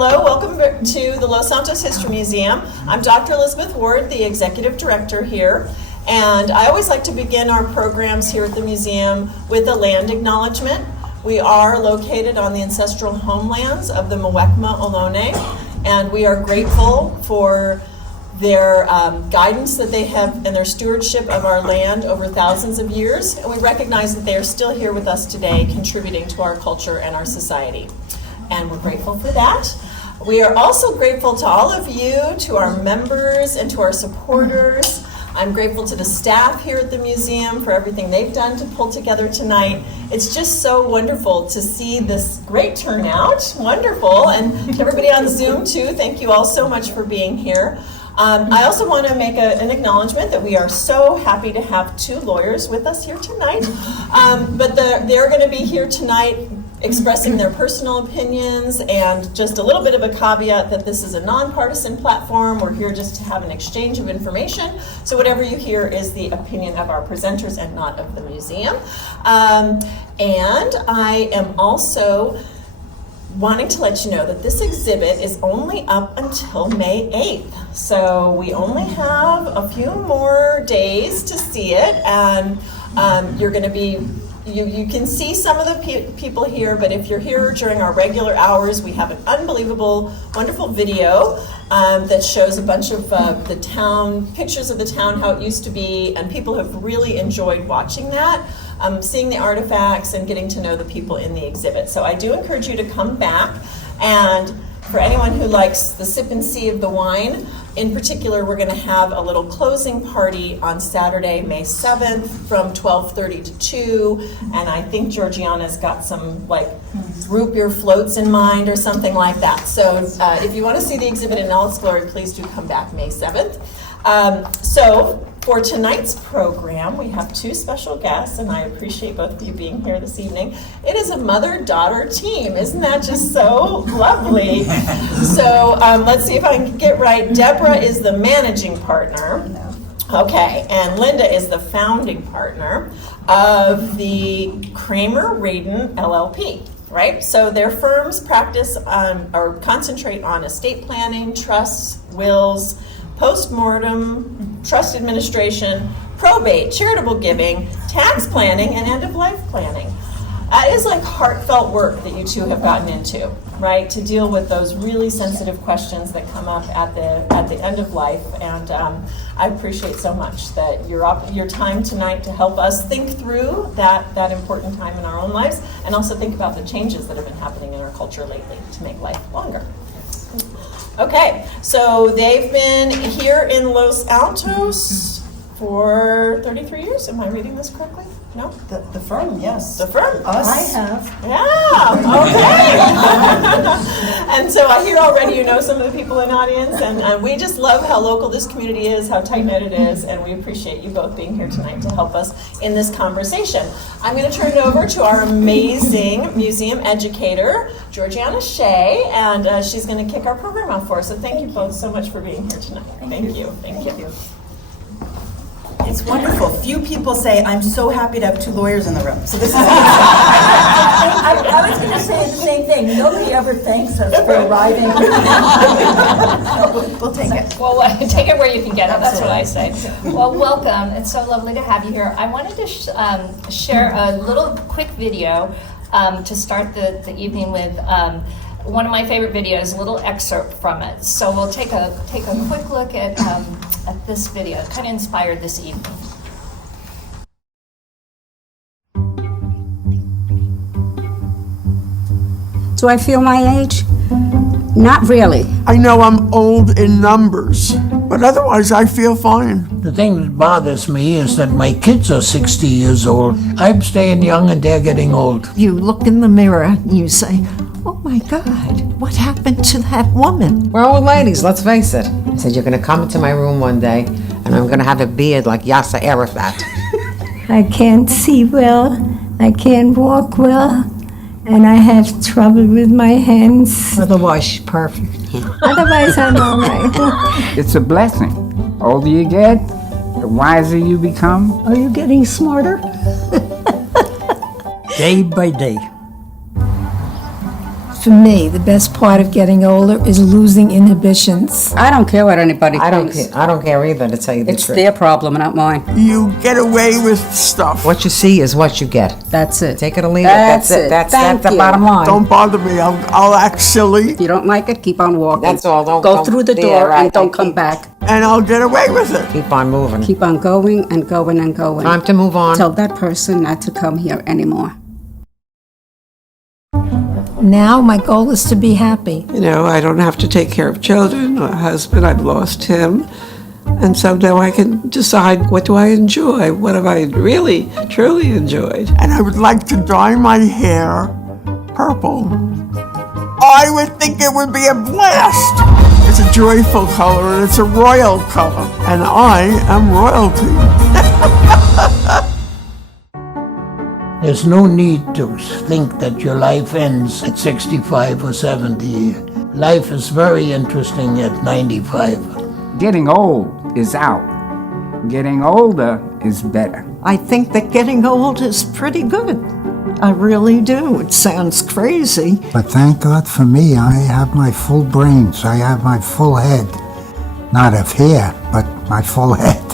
Hello, welcome to the Los Altos History Museum. I'm Dr. Elizabeth Ward, the Executive Director here, and I always like to begin our programs here at the museum with a land acknowledgement. We are located on the ancestral homelands of the Muwekma Ohlone, and we are grateful for their guidance that they have and their stewardship of our land over thousands of years, and we recognize that they are still here with us today, contributing to our culture and our society. And we're grateful for that. We are also grateful to all of you, to our members and to our supporters. I'm grateful to the staff here at the museum for everything they've done to pull together tonight. It's just so wonderful to see this great turnout. Wonderful. And to everybody on Zoom too, thank you all so much for being here. I also want to make an acknowledgement that we are so happy to have two lawyers with us here tonight. But they're going to be here tonight expressing their personal opinions, and just a little bit of a caveat that this is a nonpartisan platform. We're here just to have an exchange of information. So whatever you hear is the opinion of our presenters and not of the museum. And I am also wanting to let you know that this exhibit is only up until May 8th. So we only have a few more days to see it, and you're going to be You can see some of the people here, but if you're here during our regular hours, we have an unbelievable, wonderful video that shows a bunch of the town, pictures of the town, how it used to be, and people have really enjoyed watching that, seeing the artifacts and getting to know the people in the exhibit. So I do encourage you to come back, and for anyone who likes the sip and see of the wine, in particular, we're going to have a little closing party on Saturday, May 7th from 12:30 to 2, and I think Georgiana's got some like root beer floats in mind or something like that. So if you want to see the exhibit in all its glory, please do come back May 7th. So for tonight's program, we have two special guests, and I appreciate both of you being here this evening. It is a mother-daughter team. Isn't that just so lovely? So let's see if I can get right. Deborah is the managing partner. Okay, and Linda is the founding partner of the Kramer Radin LLP. Right? So their firms practice or concentrate on estate planning, trusts, wills, post-mortem, trust administration, probate, charitable giving, tax planning, and end-of-life planning. That is like heartfelt work that you two have gotten into, right? To deal with those really sensitive questions that come up at the end of life. And I appreciate so much that your time tonight to help us think through that important time in our own lives, and also think about the changes that have been happening in our culture lately to make life longer. Okay, so they've been here in Los Altos for 33 years. Am I reading this correctly? No? The firm, yes. The firm? Us. I have. Yeah, okay. And so I hear already you know some of the people in the audience, and we just love how local this community is, how tight-knit it is, and we appreciate you both being here tonight to help us in this conversation. I'm going to turn it over to our amazing museum educator, Georgiana Shea, and she's going to kick our program off for us. So thank you both so much for being here tonight. Thank you. Thank you. It's wonderful. Few people say, I'm so happy to have two lawyers in the room. So this is I was going to say the same thing. Nobody ever thanks us for arriving. We'll take it. Well, take it where you can get it. That's what I say. Well, welcome. It's so lovely to have you here. I wanted to share a little quick video to start the evening with. One of my favorite videos, a little excerpt from it. So we'll take a quick look at this video. It kind of inspired this evening. Do I feel my age? Not really. I know I'm old in numbers, but otherwise I feel fine. The thing that bothers me is that my kids are 60 years old. I'm staying young and they're getting old. You look in the mirror and you say, oh my God, what happened to that woman? We're old ladies, let's face it. I said, you're gonna come into my room one day and I'm gonna have a beard like Yasser Arafat. I can't see well, I can't walk well, and I have trouble with my hands. Otherwise, she's perfect. Otherwise, I'm all right. It's a blessing. The older you get, the wiser you become. Are you getting smarter? Day by day. For me, the best part of getting older is losing inhibitions. I don't care what anybody I don't thinks. care. I don't care either, to tell you the It's truth. their problem, not mine. You get away with stuff. What you see is what you get. That's it. Take it or leave That's it. That's it. it. That's Thank the you. bottom line. Don't bother me. I'll act silly, If you don't like it, keep on walking. That's all. Don't go through the door yeah, right. and don't come back. and I'll get away with it. Keep on moving. Keep on going and going and going. Time to move on. Tell that person not to come here anymore. Now my goal is to be happy. You know, I don't have to take care of children. My husband, I've lost him. And so now I can decide, what do I enjoy? What have I really, truly enjoyed? And I would like to dye my hair purple. I would think it would be a blast. It's a joyful color and it's a royal color. And I am royalty. There's no need to think that your life ends at 65 or 70. Life is very interesting at 95. Getting old is out. Getting older is better. I think that getting old is pretty good. I really do. It sounds crazy. But thank God for me, I have my full brains. I have my full head. Not of hair, but my full head.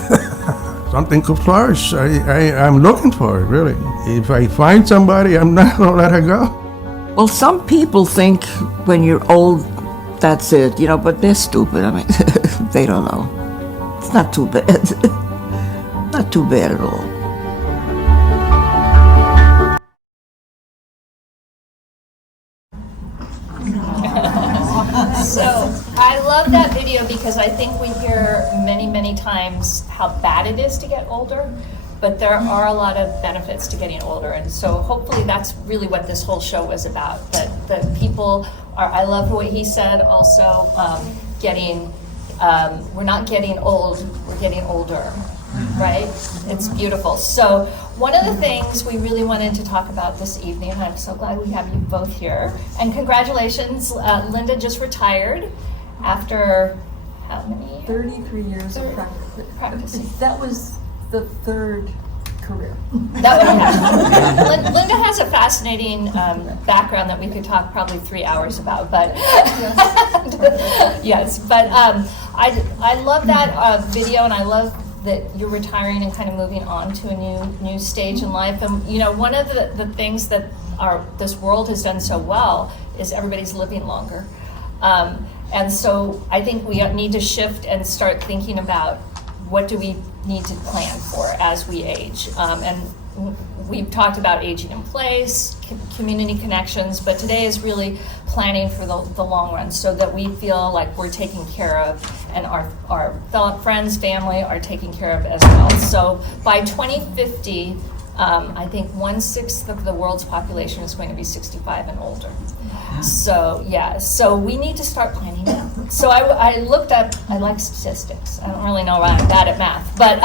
Something could flourish. I'm looking for it, really. If I find somebody, I'm not going to let her go. Well, some people think when you're old, that's it, you know, but they're stupid. I mean, they don't know. It's not too bad. Not too bad at all. So I love that video because I think we hear many, many times how bad it is to get older, but there are a lot of benefits to getting older. And so hopefully that's really what this whole show was about, that people are, I love what he said also, we're not getting old, we're getting older, right? It's beautiful. So one of the things we really wanted to talk about this evening, and I'm so glad we have you both here, and congratulations, Linda just retired after how many years? 33 years of practicing. That was the third career. Linda has a fascinating background that we could talk probably 3 hours about, but yes, but I love that video, and I love that you're retiring and kind of moving on to a new stage in life. And you know, one of the things that this world has done so well is everybody's living longer. And so I think we need to shift and start thinking about what do we need to plan for as we age. And we've talked about aging in place, community connections, but today is really planning for the long run so that we feel like we're taken care of and our fellow friends, family are taken care of as well. So by 2050, I think 1/6 of the world's population is going to be 65 and older. So yeah, so we need to start planning now. So I looked up, I like statistics. I don't really know why I'm bad at math, but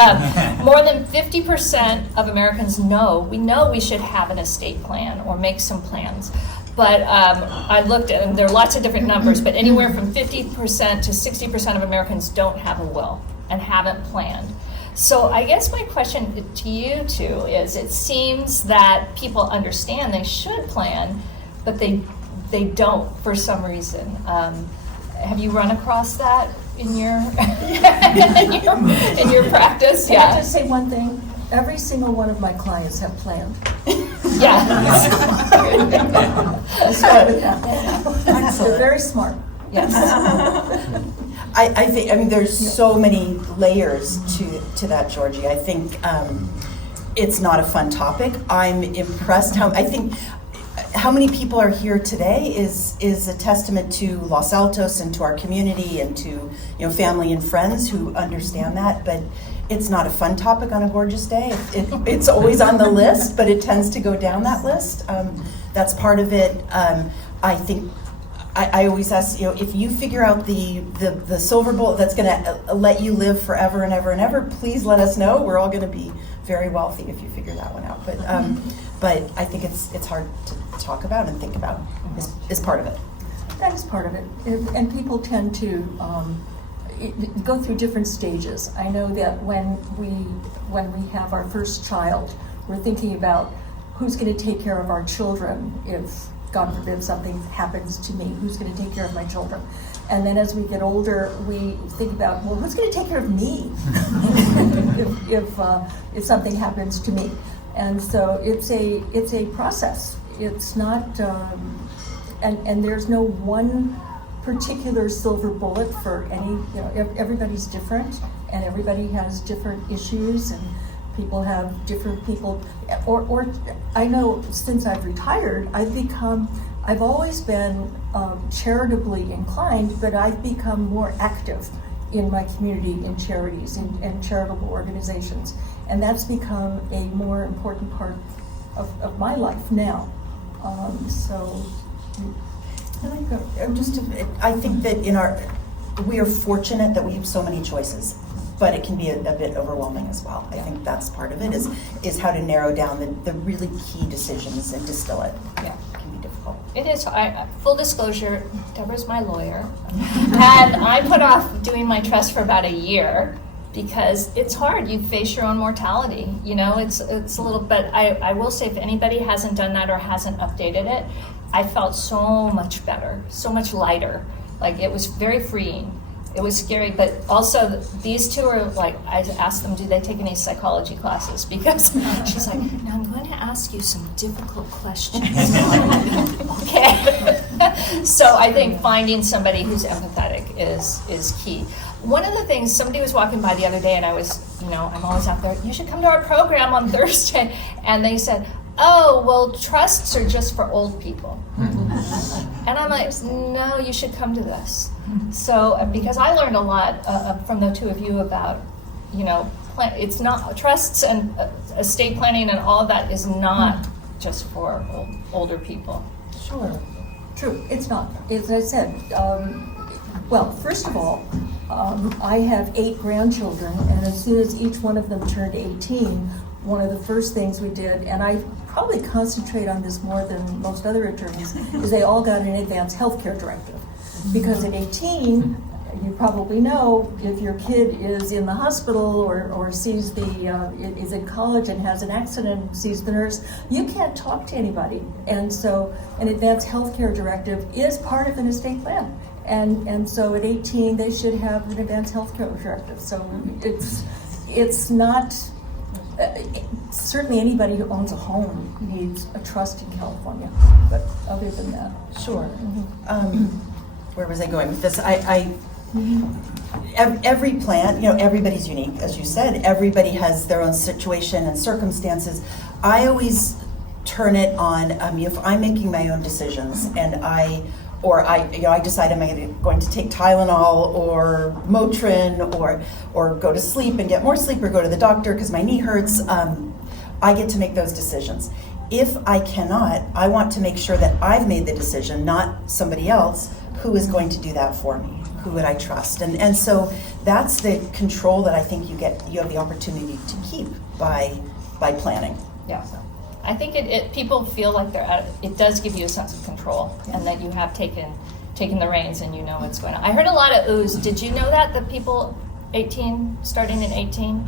more than 50% of Americans know we should have an estate plan or make some plans. But I looked at, and there are lots of different numbers, but anywhere from 50% to 60% of Americans don't have a will and haven't planned. So I guess my question to you two is, it seems that people understand they should plan, but they don't for some reason. Have you run across that in your in your practice? Can I just say one thing? Every single one of my clients have planned. Yeah. I start with that. They're very smart. Yes. I think, I mean, there's so many layers to that, Georgie. I think it's not a fun topic. I'm impressed how many people are here today is a testament to Los Altos and to our community and to family and friends who understand that. But it's not a fun topic on a gorgeous day. It's always on the list, but it tends to go down that list. That's part of it. I think I always ask, if you figure out the silver bullet that's going to let you live forever and ever and ever, please let us know. We're all going to be very wealthy if you figure that one out. But I think it's hard to talk about and think about is part of it. That is part of it. And people tend to go through different stages. I know that when we have our first child, we're thinking about who's going to take care of our children if God forbid something happens to me, who's going to take care of my children? And then as we get older, we think about, well, who's going to take care of me if something happens to me? And so it's a process. It's not, and there's no one particular silver bullet for any. Everybody's different, and everybody has different issues, and people have different people. Or I know since I've retired, I've always been charitably inclined, but I've become more active in my community, in charities, and charitable organizations. And that's become a more important part of my life now. I think that we are fortunate that we have so many choices, but it can be a bit overwhelming as well. I think that's part of it, is how to narrow down the really key decisions and distill it. Yeah. It can be difficult. It is. Full disclosure, Deborah's my lawyer, and I put off doing my trust for about a year because it's hard. You face your own mortality. It's a little. But I will say, if anybody hasn't done that or hasn't updated it, I felt so much better, so much lighter. Like, it was very freeing. It was scary, but also these two are like, I asked them, do they take any psychology classes? Because she's like, now I'm going to ask you some difficult questions. Okay. So I think finding somebody who's empathetic is key. One of the things, somebody was walking by the other day, and I was, I'm always out there, you should come to our program on Thursday. And they said, oh, well, trusts are just for old people. And I'm like, no, you should come to this. So, because I learned a lot from the two of you about, it's not, trusts and estate planning and all of that is not just for older people. Sure, true, it's not. As I said, well, first of all, I have 8 grandchildren, and as soon as each one of them turned 18, one of the first things we did, and I probably concentrate on this more than most other attorneys, is they all got an advanced health care directive. Because at 18, you probably know, if your kid is in the hospital or sees is in college and has an accident, sees the nurse, you can't talk to anybody. And so an advanced health care directive is part of an estate plan. And so at 18, they should have an advanced health care directive. So it's not, certainly anybody who owns a home needs a trust in California. But other than that. Sure. Where was I going with this? Every plan, everybody's unique, as you said. Everybody has their own situation and circumstances. I always turn it on, if I'm making my own decisions and I decide I'm going to take Tylenol or Motrin or go to sleep and get more sleep or go to the doctor because my knee hurts, I get to make those decisions. If I cannot, I want to make sure that I've made the decision, not somebody else who is going to do that for me. Who would I trust? And so that's the control that I think you have the opportunity to keep by planning. Yeah. I think people feel like it does give you a sense of control, and that you have taken the reins and you know what's going on. I heard a lot of oohs. Did you know that people 18, starting in 18?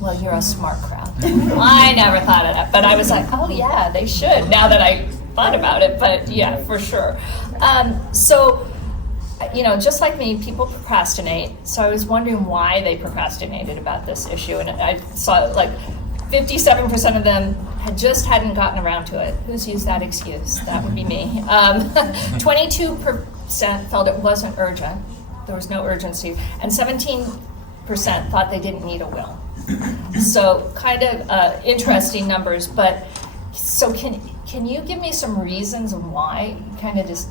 Well, you're a smart crowd. I never thought of that, but I was like, oh yeah, they should, now that I thought about it, but yeah, for sure. So, just like me, people procrastinate. So I was wondering why they procrastinated about this issue, and I saw like 57% of them hadn't gotten around to it. Who's used that excuse? That would be me. 22% felt it wasn't urgent. There was no urgency, and 17% thought they didn't need a will. So kind of interesting numbers, but so can you give me some reasons why, kind of just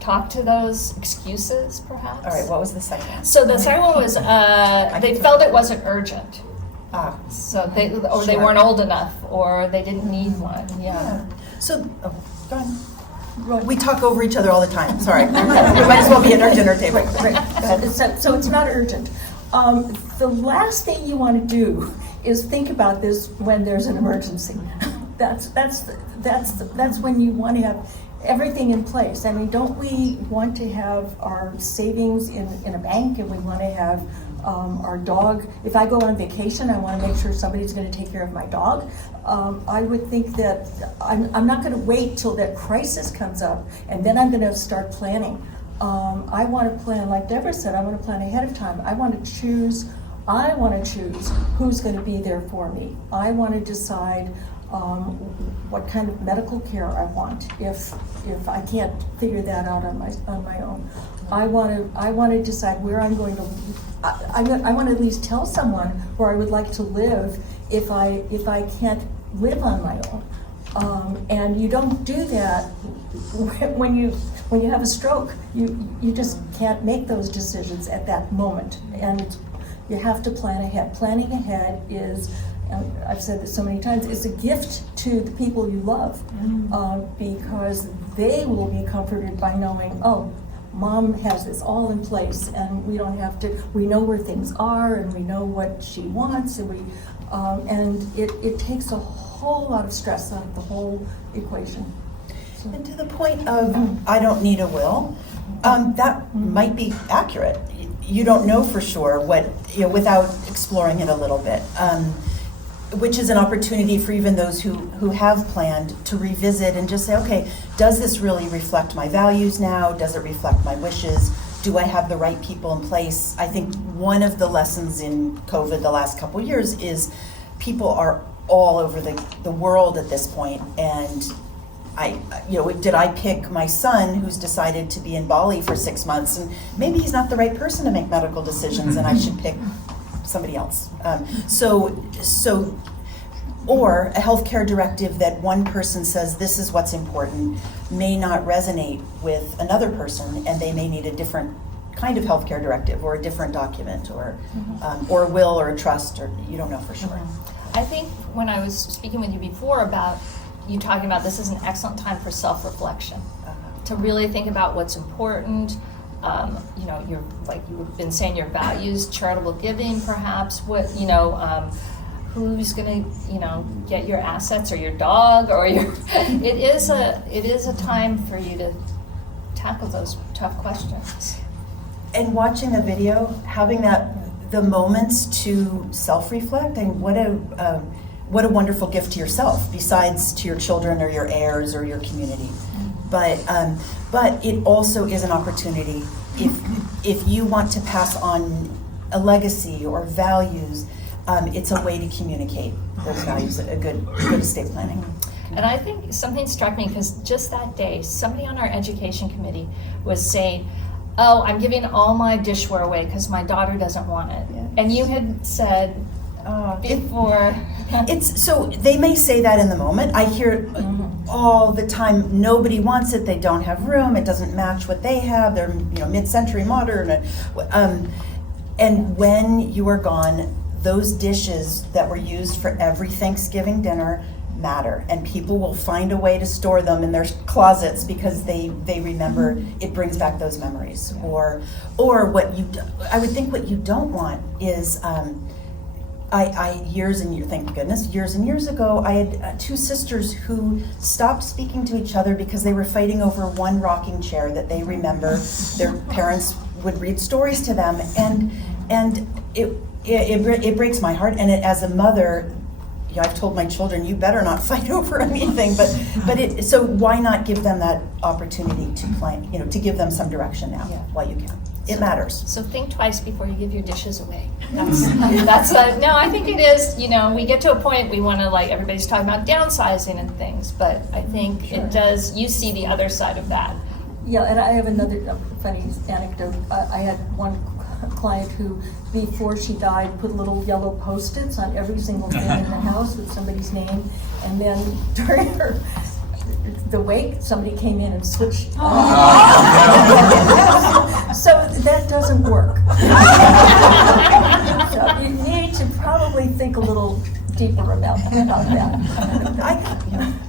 talk to those excuses, perhaps? All right, what was the second one? So the second one was they felt it wasn't urgent. So they weren't old enough, or they didn't need one. Yeah. So, go ahead. We talk over each other all the time. Sorry. We might as well be at our dinner table. Right. So it's not urgent. The last thing you want to do is think about this when there's an emergency. That's when you want to have everything in place. I mean, don't we want to have our savings in a bank, and we want to have Our dog, if I go on vacation, I want to make sure somebody's going to take care of my dog. I would think that I'm not going to wait till that crisis comes up and then I'm going to start planning. I want to plan, like Deborah said, I want to plan ahead of time. I want to choose who's going to be there for me. I want to decide what kind of medical care I want if I can't figure that out on my own. I want to decide where I'm going to. I want to at least tell someone where I would like to live if I can't live on my own. And you don't do that when you have a stroke. You just can't make those decisions at that moment, and you have to plan ahead. Planning ahead is, and I've said this so many times, is a gift to the people you love, because they will be comforted by knowing, oh, Mom has this all in place, and we don't have to. We know where things are, and we know what she wants, and it takes a whole lot of stress out of the whole equation. So. And to the point of I don't need a will, that might be accurate. You don't know for sure what, without exploring it a little bit, which is an opportunity for even those who have planned to revisit and just say, okay, does this really reflect my values now? Does it reflect my wishes? Do I have the right people in place? I think one of the lessons in COVID the last couple of years is people are all over the world at this point, and did I pick my son who's decided to be in Bali for 6 months, and maybe he's not the right person to make medical decisions, and I should pick somebody else. Or a healthcare directive that one person says this is what's important may not resonate with another person, and they may need a different kind of healthcare directive or a different document or a will or a trust, or you don't know for sure. I think when I was speaking with you before about you talking about this is an excellent time for self-reflection, to really think about what's important. You've been saying your values, charitable giving, perhaps. Who's going to, get your assets or your dog or your. It is a time for you to tackle those tough questions. And watching the video, having the moments to self-reflect, and what a wonderful gift to yourself, besides to your children or your heirs or your community. But it also is an opportunity if you want to pass on a legacy or values. It's a way to communicate those values. A good estate planning. And I think something struck me, because just that day, somebody on our education committee was saying, "Oh, I'm giving all my dishware away because my daughter doesn't want it." Yeah. And you had said before. So they may say that in the moment. I hear it all the time. Nobody wants it. They don't have room. It doesn't match what they have. They're mid-century modern. And when you are gone, those dishes that were used for every Thanksgiving dinner matter, and people will find a way to store them in their closets because they remember. It brings back those memories. Or I would think what you don't want is years and years ago, I had two sisters who stopped speaking to each other because they were fighting over one rocking chair that they remember. Their parents would read stories to them, and it breaks my heart. And as a mother, I've told my children, you better not fight over anything. But so why not give them that opportunity to plan? To give them some direction now while you can. It matters. So think twice before you give your dishes away. No, I think it is, we get to a point we want to, everybody's talking about downsizing and things, but I think it does, you see the other side of that. Yeah, and I have another funny anecdote. I had one client who, before she died, put little yellow Post-its on every single thing in the house with somebody's name, and then during the wake, somebody came in and switched. So that doesn't work. So you need to probably think a little deeper about that.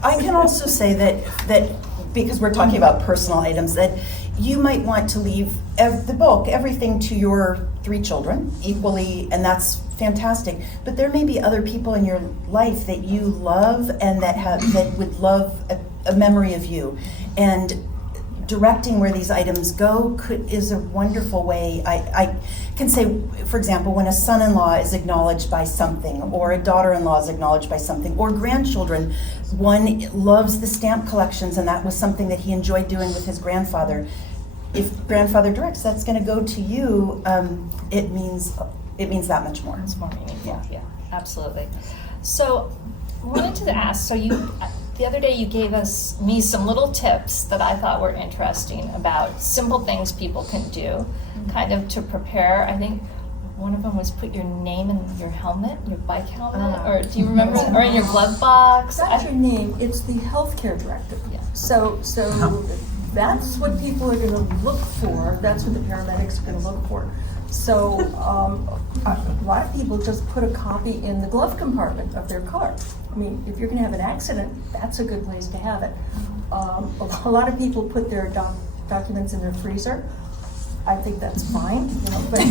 I can also say that because we're talking about personal items, that you might want to leave everything to your 3 children equally, and that's fantastic. But there may be other people in your life that you love and that would love a memory of you. And directing where these items go is a wonderful way. I can say, for example, when a son-in-law is acknowledged by something, or a daughter-in-law is acknowledged by something, or grandchildren, one loves the stamp collections, and that was something that he enjoyed doing with his grandfather. If grandfather directs, that's going to go to you. It means that much more. It's more meaningful. Yeah, absolutely. So, I wanted to ask. So you. The other day you gave me some little tips that I thought were interesting about simple things people can do, kind of to prepare. I think one of them was put your name in your helmet, your bike helmet, or do you remember, or in your glove box? That's your name, it's the healthcare directive. Yeah. So that's what people are gonna look for, that's what the paramedics are gonna look for. So a lot of people just put a copy in the glove compartment of their car. I mean, if you're going to have an accident, that's a good place to have it. A lot of people put their documents in their freezer. I think that's fine, you know, but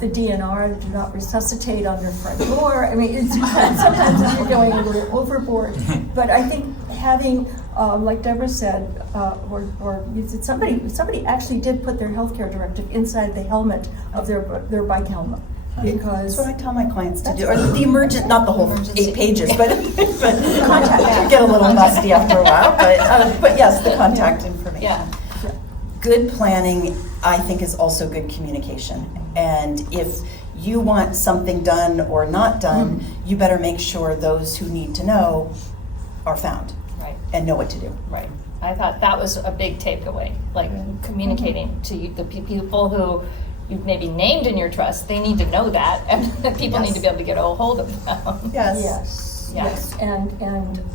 the DNR, do not resuscitate on their front door. I mean, sometimes you're going a little overboard. But I think having, like Deborah said, or somebody actually did put their healthcare directive inside the helmet of their bike helmet. Because that's what I tell my clients to do. Or the emergent, not the whole 8 pages, but contact get a little musty after a while. But yes, the contact information. Yeah. Good planning, I think, is also good communication. And if you want something done or not done, you better make sure those who need to know are found, right, and know what to do. Right. I thought that was a big takeaway, like communicating to the people who you've maybe named in your trust. They need to know that, and people need to be able to get a hold of them. Yes. And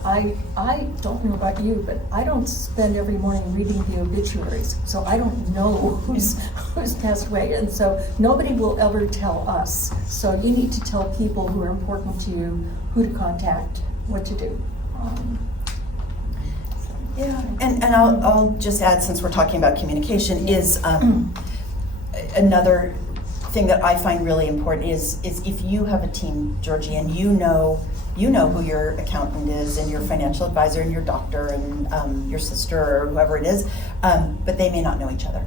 I don't know about you, but I don't spend every morning reading the obituaries, so I don't know who's passed away, and so nobody will ever tell us. So you need to tell people who are important to you who to contact, what to do. And I'll just add, since we're talking about communication, is another thing that I find really important is if you have a team, Georgie, and you know who your accountant is, and your financial advisor, and your doctor, and your sister, or whoever it is, but they may not know each other.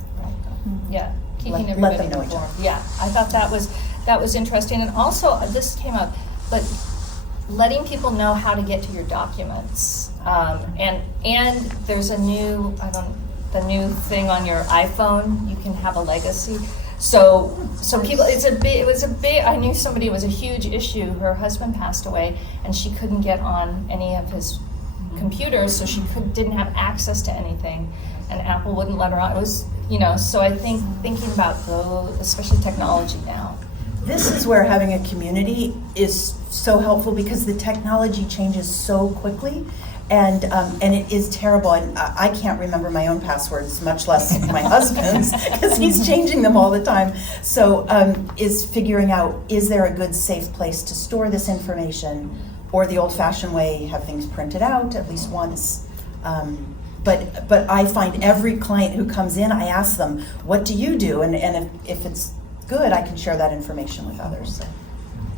Yeah, keeping let everybody them know each informed. other. Yeah, I thought that was interesting, and also this came up, but letting people know how to get to your documents, and there's a new the new thing on your iPhone. You can have a legacy. So people, it was a big, I knew somebody, it was a huge issue. Her husband passed away, and she couldn't get on any of his computers, so she didn't have access to anything, and Apple wouldn't let her on. It was, so I think thinking about those, especially technology now. This is where having a community is so helpful, because the technology changes so quickly. And it is terrible, and I can't remember my own passwords, much less my husband's, because he's changing them all the time. So is figuring out, is there a good, safe place to store this information, or the old-fashioned way, have things printed out at least once. But I find every client who comes in, I ask them, what do you do? And if it's good, I can share that information with others. So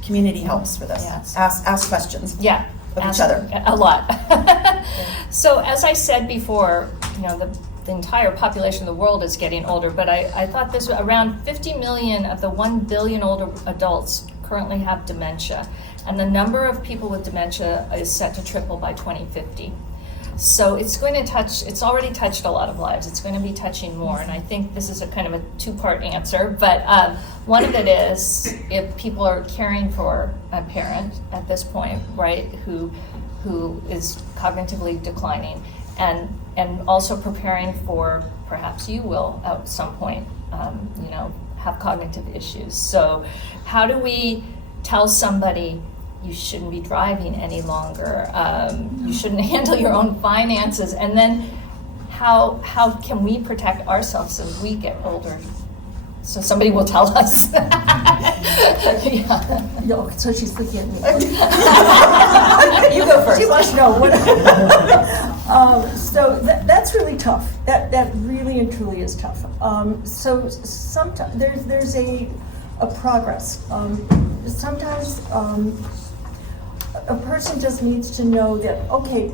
community helps for this. Yes. Ask questions. Yeah. Of each other. A lot. So as I said before, the entire population of the world is getting older, but I thought this, around 50 million of the 1 billion older adults currently have dementia, and the number of people with dementia is set to triple by 2050. So it's already touched a lot of lives. It's going to be touching more, and I think this is a kind of a two-part answer, but one of it is if people are caring for a parent at this point, right, who is cognitively declining, and also preparing for, perhaps you will at some point, have cognitive issues. So how do we tell somebody, you shouldn't be driving any longer, you shouldn't handle your own finances, and then how can we protect ourselves as we get older? So somebody will tell us. Yeah. No, so she's looking at me. You go first. She wants to know what. So that's really tough. That really and truly is tough. So sometimes there's a progress. Sometimes a person just needs to know that, okay,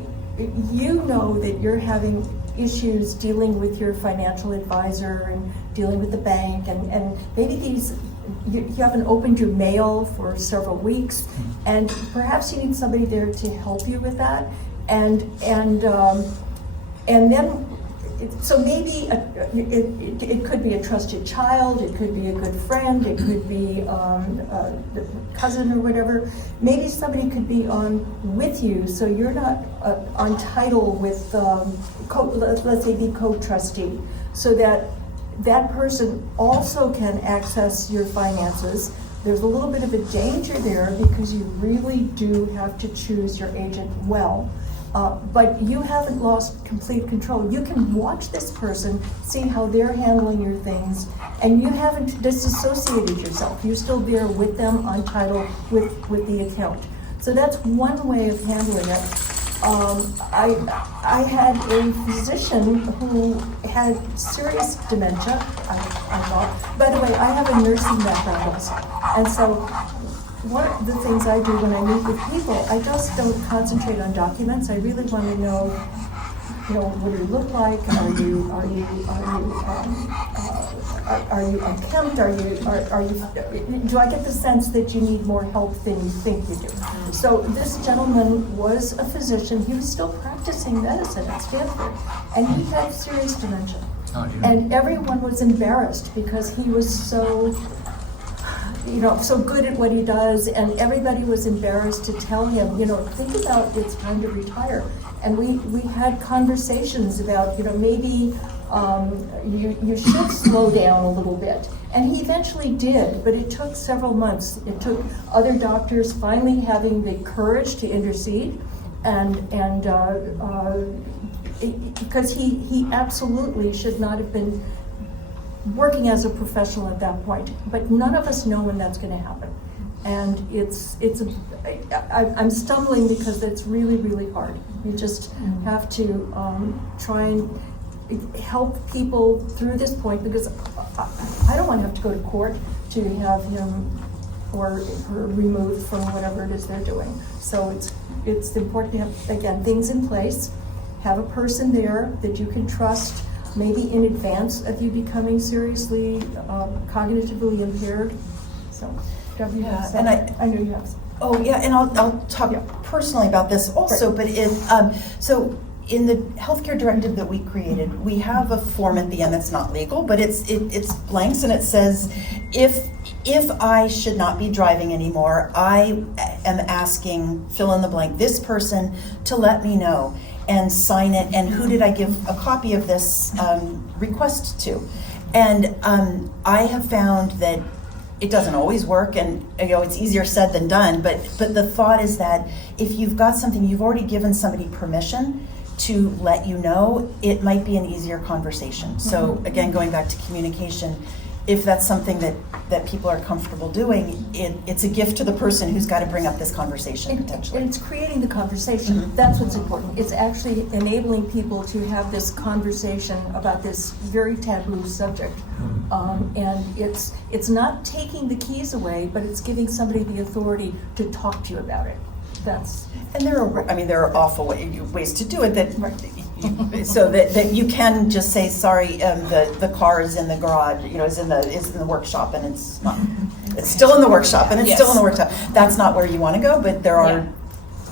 you know that you're having issues dealing with your financial advisor and dealing with the bank, and maybe you haven't opened your mail for several weeks, and perhaps you need somebody there to help you with that, and then. So maybe it could be a trusted child, it could be a good friend, it could be a cousin or whatever. Maybe somebody could be on with you, so you're not on title with, let's say, the co-trustee, so that that person also can access your finances. There's a little bit of a danger there because you really do have to choose your agent well. But you haven't lost complete control. You can watch this person, see how they're handling your things, and you haven't disassociated yourself. You're still there with them on title with the account. So that's one way of handling it. I had a physician who had serious dementia, I thought. By the way, I have a nursing background also. And so one of the things I do when I meet with people, I just don't concentrate on documents. I really want to know, what do you look like? Are you unkempt? Do I get the sense that you need more help than you think you do? So this gentleman was a physician. He was still practicing medicine at Stanford, and he had serious dementia. And everyone was embarrassed because he was so good at what he does, and everybody was embarrassed to tell him, think about it's time to retire. And we had conversations about, maybe you should slow down a little bit. And he eventually did, but it took several months. It took other doctors finally having the courage to intercede, and because he absolutely should not have been working as a professional at that point, but none of us know when that's going to happen. And I'm stumbling because it's really, really hard. You just have to try and help people through this point, because I don't want to have to go to court to have him or her removed from whatever it is they're doing. So it's important to have, again, things in place, have a person there that you can trust, maybe in advance of you becoming seriously cognitively impaired. So, Deborah, you have some. I know you have some. Oh yeah, and I'll talk personally about this also. Right. But so in the healthcare directive that we created, we have a form at the end that's not legal, but it's blanks, and it says if I should not be driving anymore, I am asking fill in the blank this person to let me know. And sign it, and who did I give a copy of this request to? And I have found that it doesn't always work, and it's easier said than done, but the thought is that if you've got something, you've already given somebody permission to let you know, it might be an easier conversation. So again, going back to communication, if that's something that people are comfortable doing, it's a gift to the person who's got to bring up this conversation potentially. And it's creating the conversation. That's what's important. It's actually enabling people to have this conversation about this very taboo subject. And it's not taking the keys away, but it's giving somebody the authority to talk to you about it. And there are awful ways to do it so that you can just say, sorry, the car is in the garage, is in the workshop, and it's not. It's still in the workshop, and it's still in the workshop. That's not where you want to go, but there are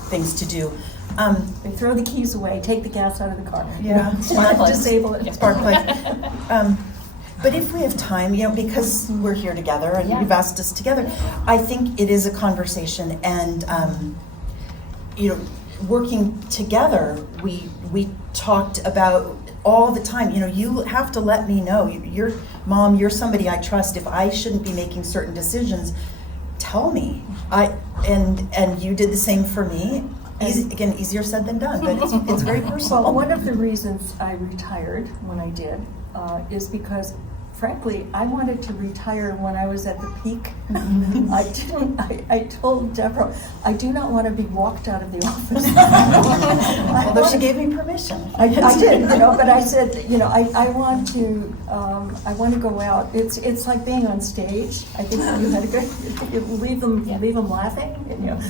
things to do. They throw the keys away, take the gas out of the car. Yeah, disable it. Spark plugs. But if we have time, because we're here together and you've asked us together, I think it is a conversation, and working together, we talked about all the time, you have to let me know. You're Mom, you're somebody I trust. If I shouldn't be making certain decisions, tell me. And you did the same for me. Again, easier said than done, but it's very personal. Well, one of the reasons I retired when I did is because frankly, I wanted to retire when I was at the peak. I told Deborah, I do not want to be walked out of the office. Although she gave me permission. I did, but I said, I want to go out. It's like being on stage. I think you had a good, you leave them laughing,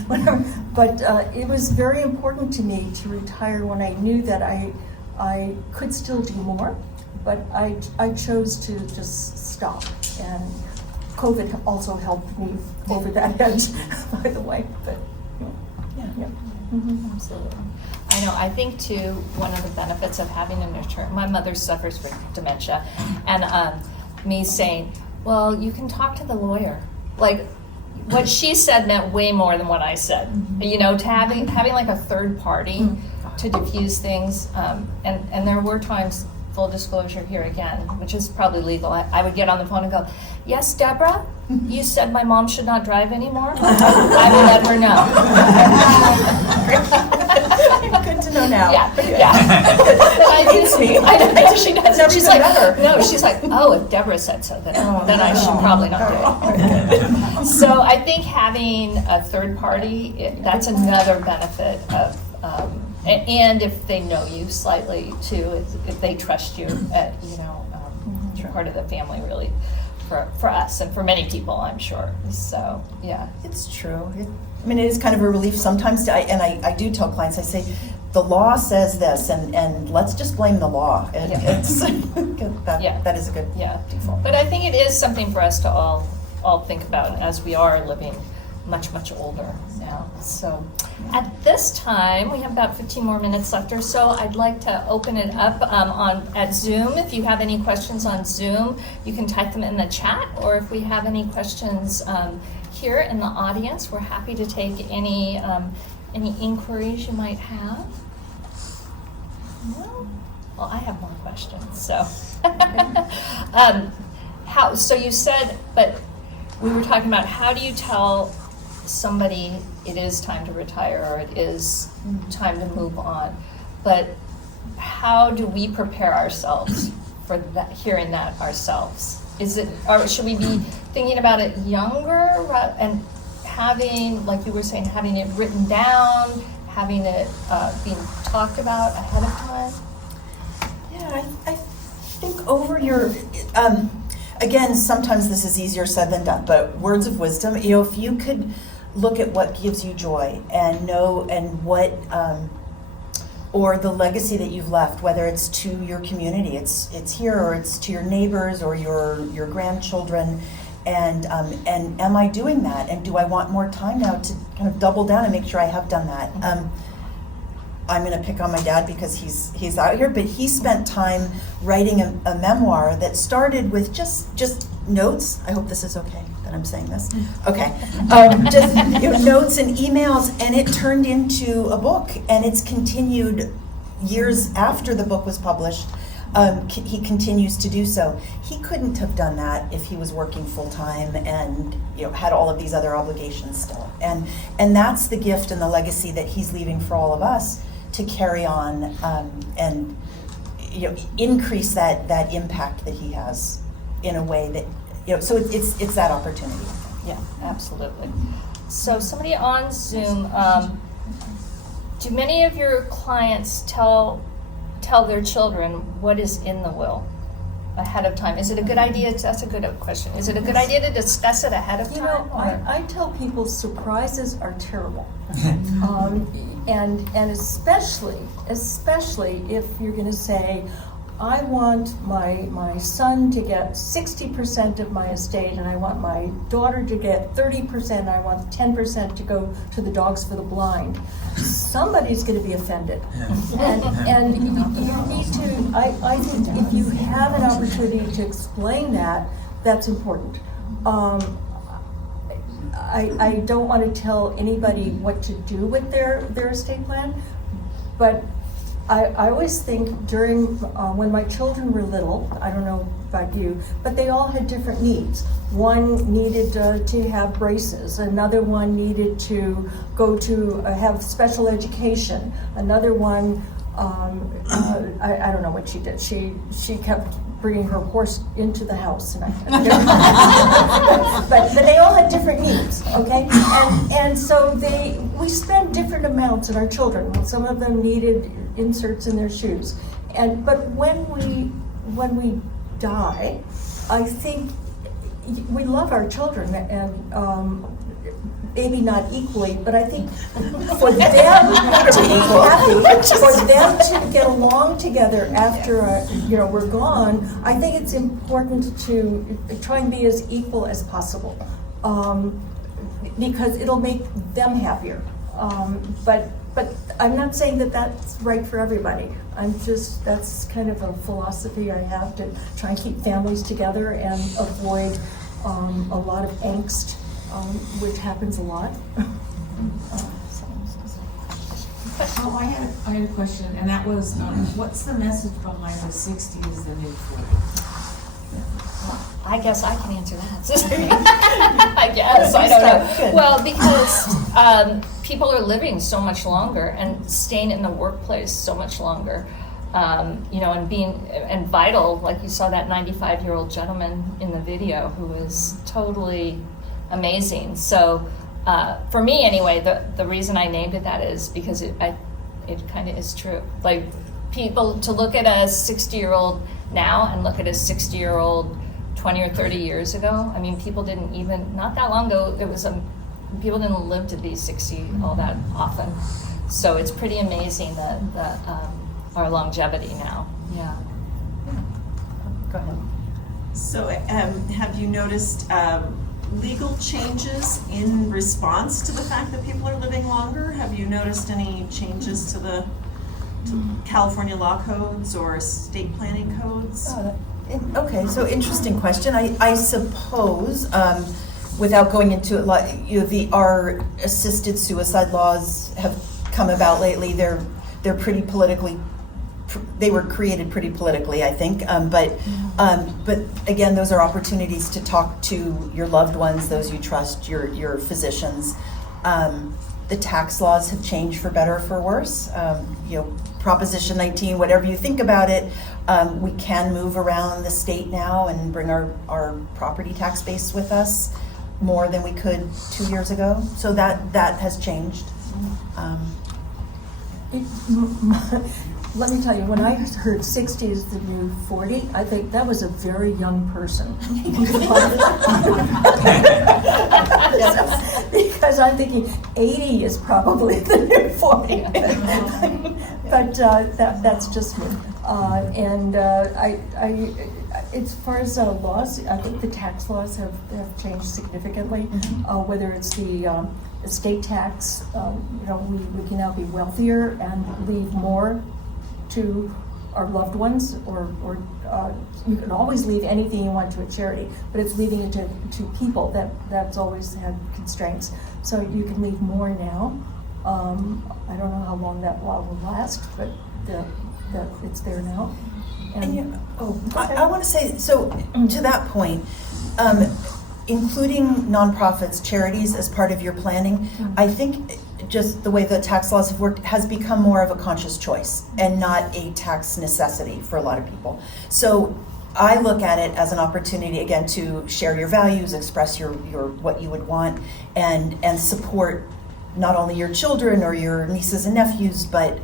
whatever. But it was very important to me to retire when I knew that I could still do more, but I chose to just stop. And COVID also helped me over that edge, by the way. But yeah. Mm-hmm. Absolutely. I know, I think too, one of the benefits of having a nurturer, my mother suffers from dementia, and me saying, well, you can talk to the lawyer. Like, what she said meant way more than what I said. To having like a third party to diffuse things, and there were times, full disclosure here again, which is probably legal, I would get on the phone and go, yes, Deborah, you said my mom should not drive anymore? I will let her know. Good to know now. Yeah. I know she does. Never She's been like, better. no, she's like, oh, if Deborah said so, then I should probably not do it. So I think having a third party, that's another benefit of, and if they know you slightly too, if they trust you, you're part of the family really, for us and for many people, I'm sure. So yeah, it's true. It is kind of a relief sometimes. I do tell clients, I say, the law says this, and let's just blame the law. It's that is a good default. But I think it is something for us to all think about as we are living much, much older now. So at this time, we have about 15 more minutes left or so. I'd like to open it up at Zoom. If you have any questions on Zoom, you can type them in the chat, or if we have any questions here in the audience, we're happy to take any inquiries you might have. No? Well, I have more questions, so. So you said, but we were talking about how do you tell somebody it is time to retire or it is time to move on, but how do we prepare ourselves for that, hearing that ourselves? Is it, or should we be thinking about it younger and having, like you were saying, having it written down, having it being talked about ahead of time? Yeah, I think over your, again, sometimes this is easier said than done, but words of wisdom, if you could look at what gives you joy and know, and what, or the legacy that you've left, whether it's to your community, it's here, or it's to your neighbors or your grandchildren, and am I doing that? And do I want more time now to kind of double down and make sure I have done that? I'm going to pick on my dad because he's out here, but he spent time writing a memoir that started with just notes. I hope this is okay that I'm saying this. Okay, just notes and emails, and it turned into a book, and it's continued years after the book was published. He continues to do so. He couldn't have done that if he was working full time and had all of these other obligations still. And that's the gift and the legacy that he's leaving for all of us to carry on and increase that impact that he has in a way that so it's that opportunity. Yeah, absolutely. So somebody on Zoom, do many of your clients tell their children what is in the will ahead of time? Is it a good idea? That's a good question. Is it a good idea to discuss it ahead of time? I tell people surprises are terrible. And especially if you're going to say, I want my son to get 60% of my estate, and I want my daughter to get 30%, and I want 10% to go to the Dogs for the Blind. Somebody's going to be offended. And you need to, I think if you have an opportunity to explain that, that's important. I don't want to tell anybody what to do with their estate plan, but I always think during, when my children were little, I don't know about you, but they all had different needs. One needed to have braces, another one needed to go to have special education, another one I don't know what she did. She kept bringing her horse into the house, and but they all had different needs, okay? And so we spend different amounts on our children. Some of them needed inserts in their shoes, but when we die, I think we love our children, and maybe not equally, but I think for them to be happy, for them to get along together after we're gone, I think it's important to try and be as equal as possible, because it'll make them happier. But I'm not saying that that's right for everybody. That's kind of a philosophy I have, to try and keep families together and avoid a lot of angst, which happens a lot. I had a question, and that was, what's the message behind the 60 is the new 40? I guess I can answer that. I guess, I don't know. Well, because people are living so much longer and staying in the workplace so much longer, and being vital, like you saw that 95-year-old gentleman in the video who was totally amazing. So for me anyway, the reason I named it that is because it kind of is true. Like, people, to look at a 60-year-old now and look at a 60-year-old 20 or 30 years ago, I mean, people didn't even, not that long ago, people didn't live to be 60 all that often. So it's pretty amazing that our longevity now. Yeah. Go ahead. So have you noticed legal changes in response to the fact that people are living longer? Have you noticed any changes to California law codes or estate planning codes? Okay, so interesting question. I suppose, without going into it, our assisted suicide laws have come about lately. They're pretty politically. They were created pretty politically, I think. But again, those are opportunities to talk to your loved ones, those you trust, your physicians. The tax laws have changed for better or for worse. Proposition 19, whatever you think about it, we can move around the state now and bring our property tax base with us more than we could 2 years ago. So that has changed. Let me tell you, when I heard 60 is the new 40, I think that was a very young person. Because I'm thinking 80 is probably the new 40. But that's just me. As far as laws, I think the tax laws have changed significantly. Whether it's the estate tax, we can now be wealthier and leave more to our loved ones, or you can always leave anything you want to a charity, but it's leaving it to people that's always had constraints. So you can leave more now. I don't know how long that law will last, but it's there now. I want to say, so to that point, including nonprofits, charities as part of your planning, I think just the way the tax laws have worked has become more of a conscious choice and not a tax necessity for a lot of people. So I look at it as an opportunity, again, to share your values, express your what you would want, and support not only your children or your nieces and nephews, but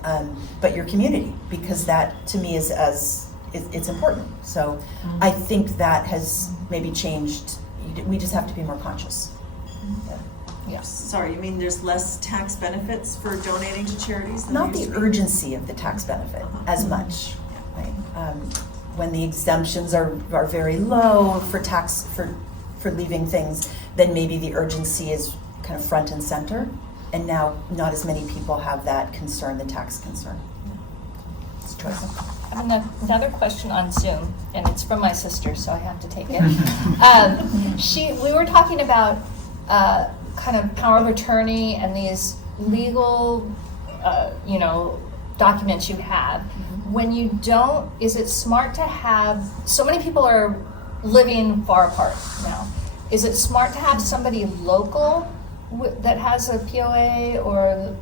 your community, because that to me it's important. So I think that has maybe changed. We just have to be more conscious. Yes. Sorry, you mean there's less tax benefits for donating to charities? Not the urgency of the tax benefit as much. Right? When the exemptions are very low for tax for leaving things, then maybe the urgency is kind of front and center. And now not as many people have that concern, the tax concern. It's a choice. I have another question on Zoom, and it's from my sister, so I have to take it. We were talking about kind of power of attorney and these legal, documents you have. When you don't, is it smart to have, so many people are living far apart now. Is it smart to have somebody local that has a POA, or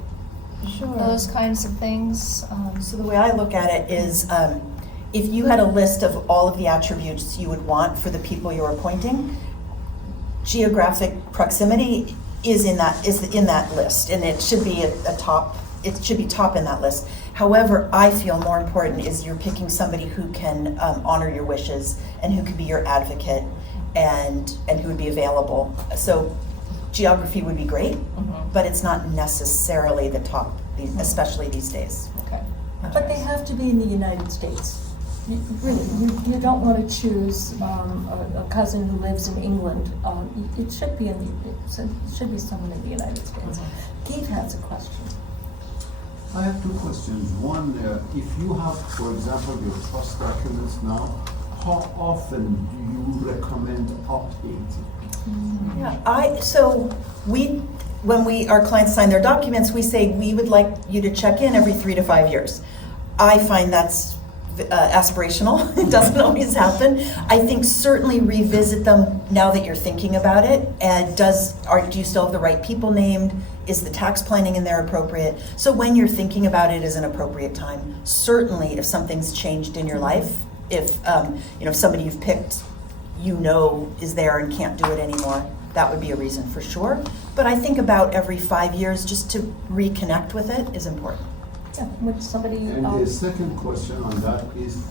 those kinds of things. So the way I look at it is, if you had a list of all of the attributes you would want for the people you're appointing, geographic proximity is in that list, and it should be a top. It should be top in that list. However, I feel more important is you're picking somebody who can honor your wishes and who can be your advocate and who would be available. So geography would be great, but it's not necessarily the top, especially these days. Okay. But they have to be in the United States. Really, you don't want to choose a cousin who lives in England. It should be someone in the United States. Keith has a question. I have two questions. One, if you have, for example, your trust documents now, how often do you recommend updating? Yeah, when our clients sign their documents, we say we would like you to check in every 3 to 5 years. I find that's aspirational. It doesn't always happen. I think certainly revisit them now that you're thinking about it. And do you still have the right people named? Is the tax planning in there appropriate? So when you're thinking about it is an appropriate time. Certainly, if something's changed in your life, if somebody you've picked, is there and can't do it anymore, that would be a reason for sure. But I think about every 5 years, just to reconnect with it is important. Yeah, with somebody. And the second question on that is,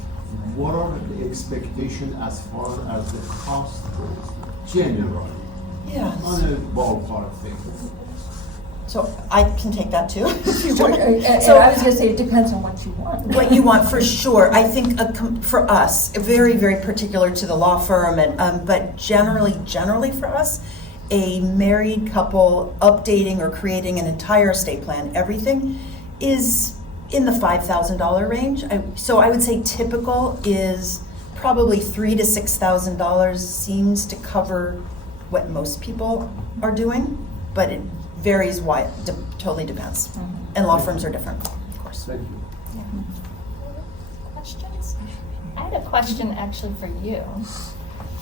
what are the expectations as far as the cost goes, generally? Yeah. On a ballpark thing. So I can take that too. So I was going to say it depends on what you want. What you want for sure. I think for us, very, very particular to the law firm, but generally for us, a married couple updating or creating an entire estate plan, everything, is in the $5,000 range. So I would say typical is probably $3,000 to $6,000 seems to cover what most people are doing, but it varies wide, totally depends. And law firms are different, of course. Thank you. Yeah. Questions? I had a question actually for you.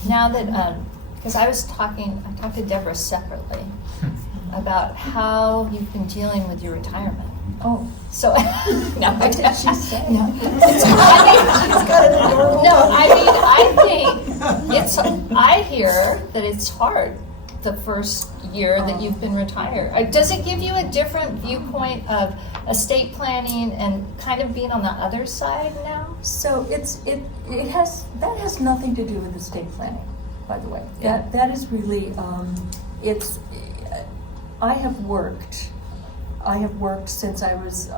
Now that, because I talked to Deborah separately about how you've been dealing with your retirement. Oh. So, no, what did she say? No. I hear that it's hard the first year that you've been retired. Does it give you a different viewpoint of estate planning and kind of being on the other side now? So that has nothing to do with estate planning, by the way. Yeah. That is really I have worked since I was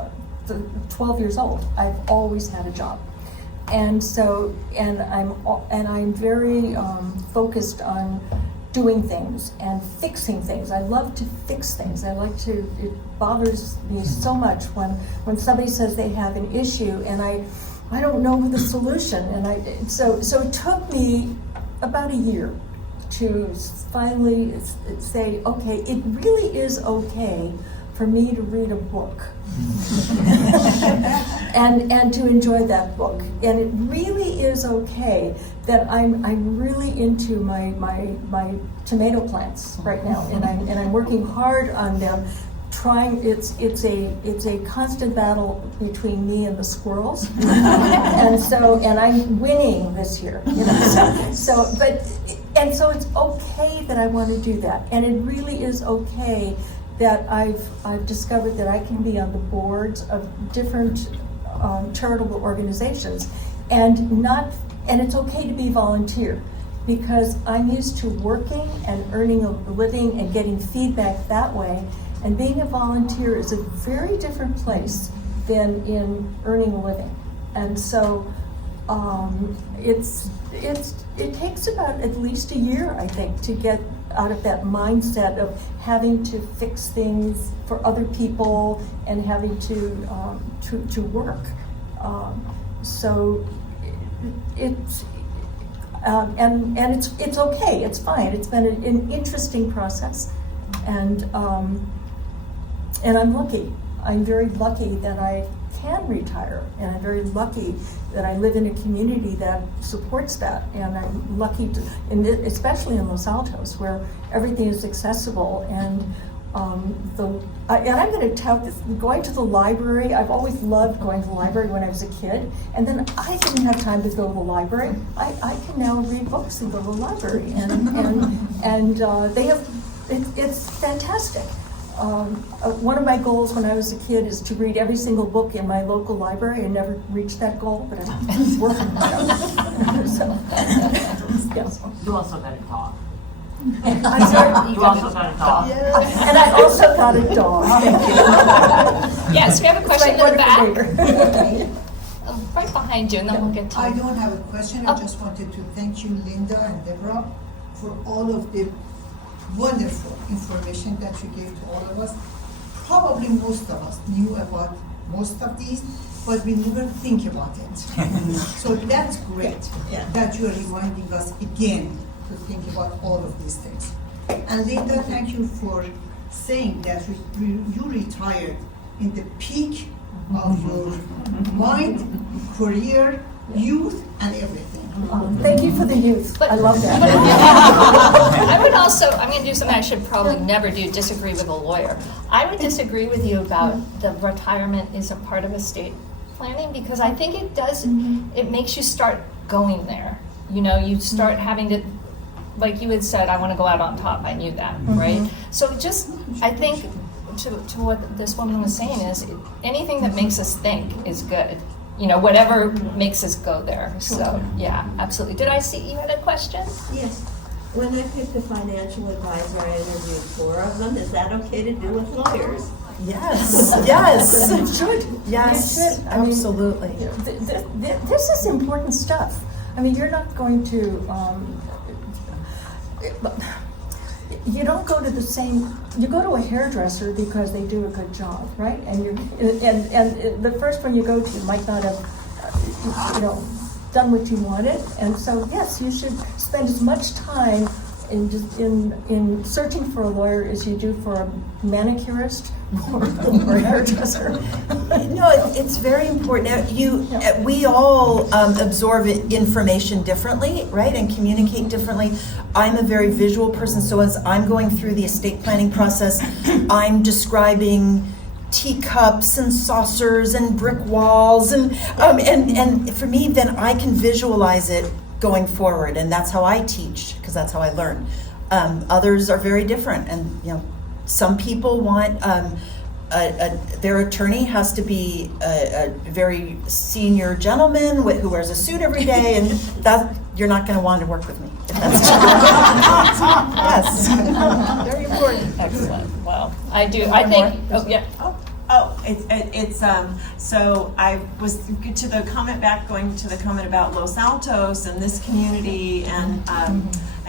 12 years old. I've always had a job. And so I'm very focused on doing things and fixing things. I love to fix things. It bothers me so much when somebody says they have an issue and I don't know the solution. And so it took me about a year to finally say, okay, it really is okay for me to read a book and to enjoy that book. And it really is okay that I'm really into my tomato plants right now, and I'm working hard on them. It's a constant battle between me and the squirrels, and I'm winning this year. So it's okay that I want to do that, and it really is okay that I've discovered that I can be on the boards of different charitable organizations, and it's okay to be volunteer, because I'm used to working and earning a living and getting feedback that way, and being a volunteer is a very different place than in earning a living. And so it takes about at least a year, I think, to get out of that mindset of having to fix things for other people and having to work. So it's okay. It's fine. It's been an interesting process, and I'm lucky. I'm very lucky that I can retire, and I'm very lucky that I live in a community that supports that, and I'm lucky especially in Los Altos, where everything is accessible, and And I'm going to tout this, going to the library, I've always loved going to the library when I was a kid, and then I didn't have time to go to the library. I can now read books and go to the library, and they have, it's fantastic. One of my goals when I was a kid is to read every single book in my local library. I never reached that goal, but I'm working on it. So, yes. You also got a dog. I'm sorry? You also got a dog. And I also got a dog. Thank you. Yes, we have a question in the back. Neighbor. Right behind you, and then we'll get to I don't have a question. I just wanted to thank you, Linda and Deborah, for all of the wonderful information that you gave to all of us. Probably most of us knew about most of these, but we never think about it. So that's great that you're reminding us again to think about all of these things. And Linda, thank you for saying that you retired in the peak of your mind, career, youth, and everything. Thank you for the youth. I love that. I would also, I'm going to do something I should probably never do, disagree with a lawyer. I would disagree with you about the retirement is a part of estate planning, because I think it does, it makes you start going there. You know, you start having to, like you had said, I want to go out on top. I knew that, right? So just, I think, to what this woman was saying is, anything that makes us think is good. You know, whatever makes us go there. So, yeah, absolutely. Did I see you had a question? Yes. When I picked a financial advisor, I interviewed 4 of them. Is that okay to do with lawyers? Yes, yes. It should. Yes, It should. I mean, absolutely. This is important stuff. I mean, you're not going to, you don't go to the same, you go to a hairdresser because they do a good job, right? And the first one you go to might not have, done what you wanted. And so, yes, you should spend as much time in searching for a lawyer as you do for a manicurist or a hairdresser. No, it's very important. We all absorb information differently, right, and communicate differently. I'm a very visual person, so as I'm going through the estate planning process, I'm describing teacups and saucers and brick walls, and for me, then I can visualize it going forward, and that's how I teach, because that's how I learn. Others are very different, and some people want their attorney has to be a very senior gentleman who wears a suit every day, and that you're not going to want to work with me. If that's yes, very important. Excellent. Well, I do. I think. Oh yeah. It's so I was to the comment back, going to the comment about Los Altos and this community, and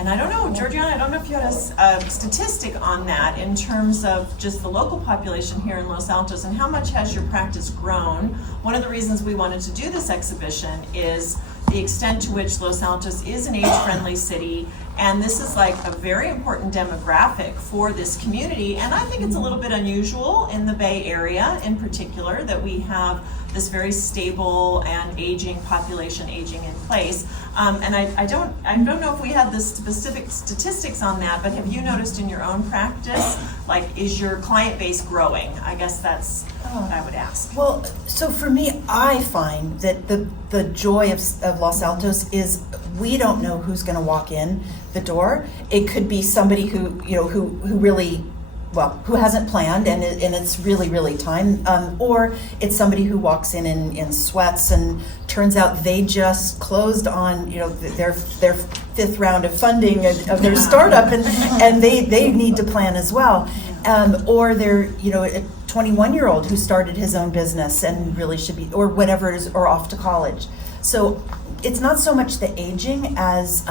I don't know, Georgiana, I don't know if you had a statistic on that in terms of just the local population here in Los Altos, and how much has your practice grown? One of the reasons we wanted to do this exhibition is the extent to which Los Altos is an age-friendly city, and this is like a very important demographic for this community, and I think it's a little bit unusual in the Bay Area in particular that we have this very stable and aging population aging in place. And I don't know if we had the specific statistics on that, but have you noticed in your own practice, like, is your client base growing? I guess that's what I would ask. Well, so for me, I find that the joy of Los Altos is we don't know who's going to walk in the door. It could be somebody who really, who hasn't planned and it's really time, or it's somebody who walks in sweats, and turns out they just closed on their 5th round of funding of their startup, and they need to plan as well, or they're a 21-year-old who started his own business and really should be, or whatever it is, or off to college. So it's not so much the aging as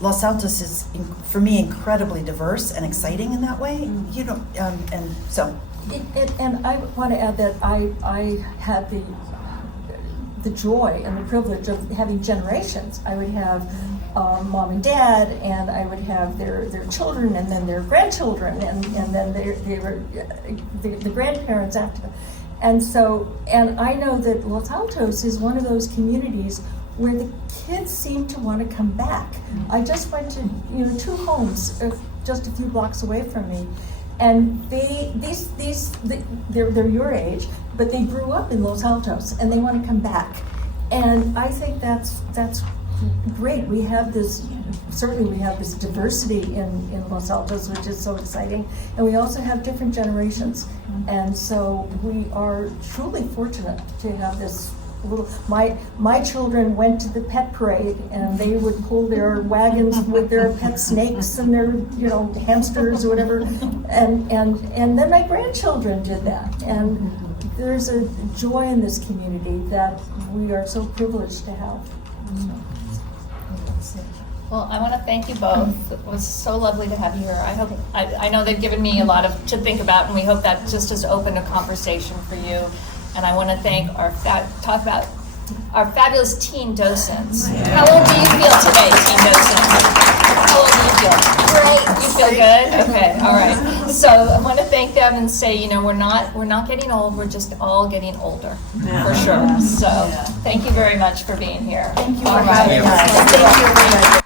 Los Altos is, for me, incredibly diverse and exciting in that way. And so. And I want to add that I had the joy and the privilege of having generations. I would have mom and dad, and I would have their children, and then their grandchildren, and then they were the grandparents after them. And so, and I know that Los Altos is one of those communities where the kids seem to want to come back. I just went to 2 homes just a few blocks away from me, And they're your age, but they grew up in Los Altos and they want to come back. And I think that's great. We have this, certainly we have this diversity in Los Altos, which is so exciting. And we also have different generations. And so we are truly fortunate to have this little, my children went to the pet parade and they would pull their wagons with their pet snakes and their, hamsters or whatever. And then my grandchildren did that. And there's a joy in this community that we are so privileged to have. Well, I want to thank you both. It was so lovely to have you here. I know they've given me a lot to think about, and we hope that just has opened a conversation for you. And I want to thank talk about our fabulous teen docents. How old do you feel today, teen docents? How old do you feel? Great. You feel good? Okay. All right. So I want to thank them and say, we're not getting old. We're just all getting older, for sure. So thank you very much for being here. Thank you All for right. having us. Thank you, everybody.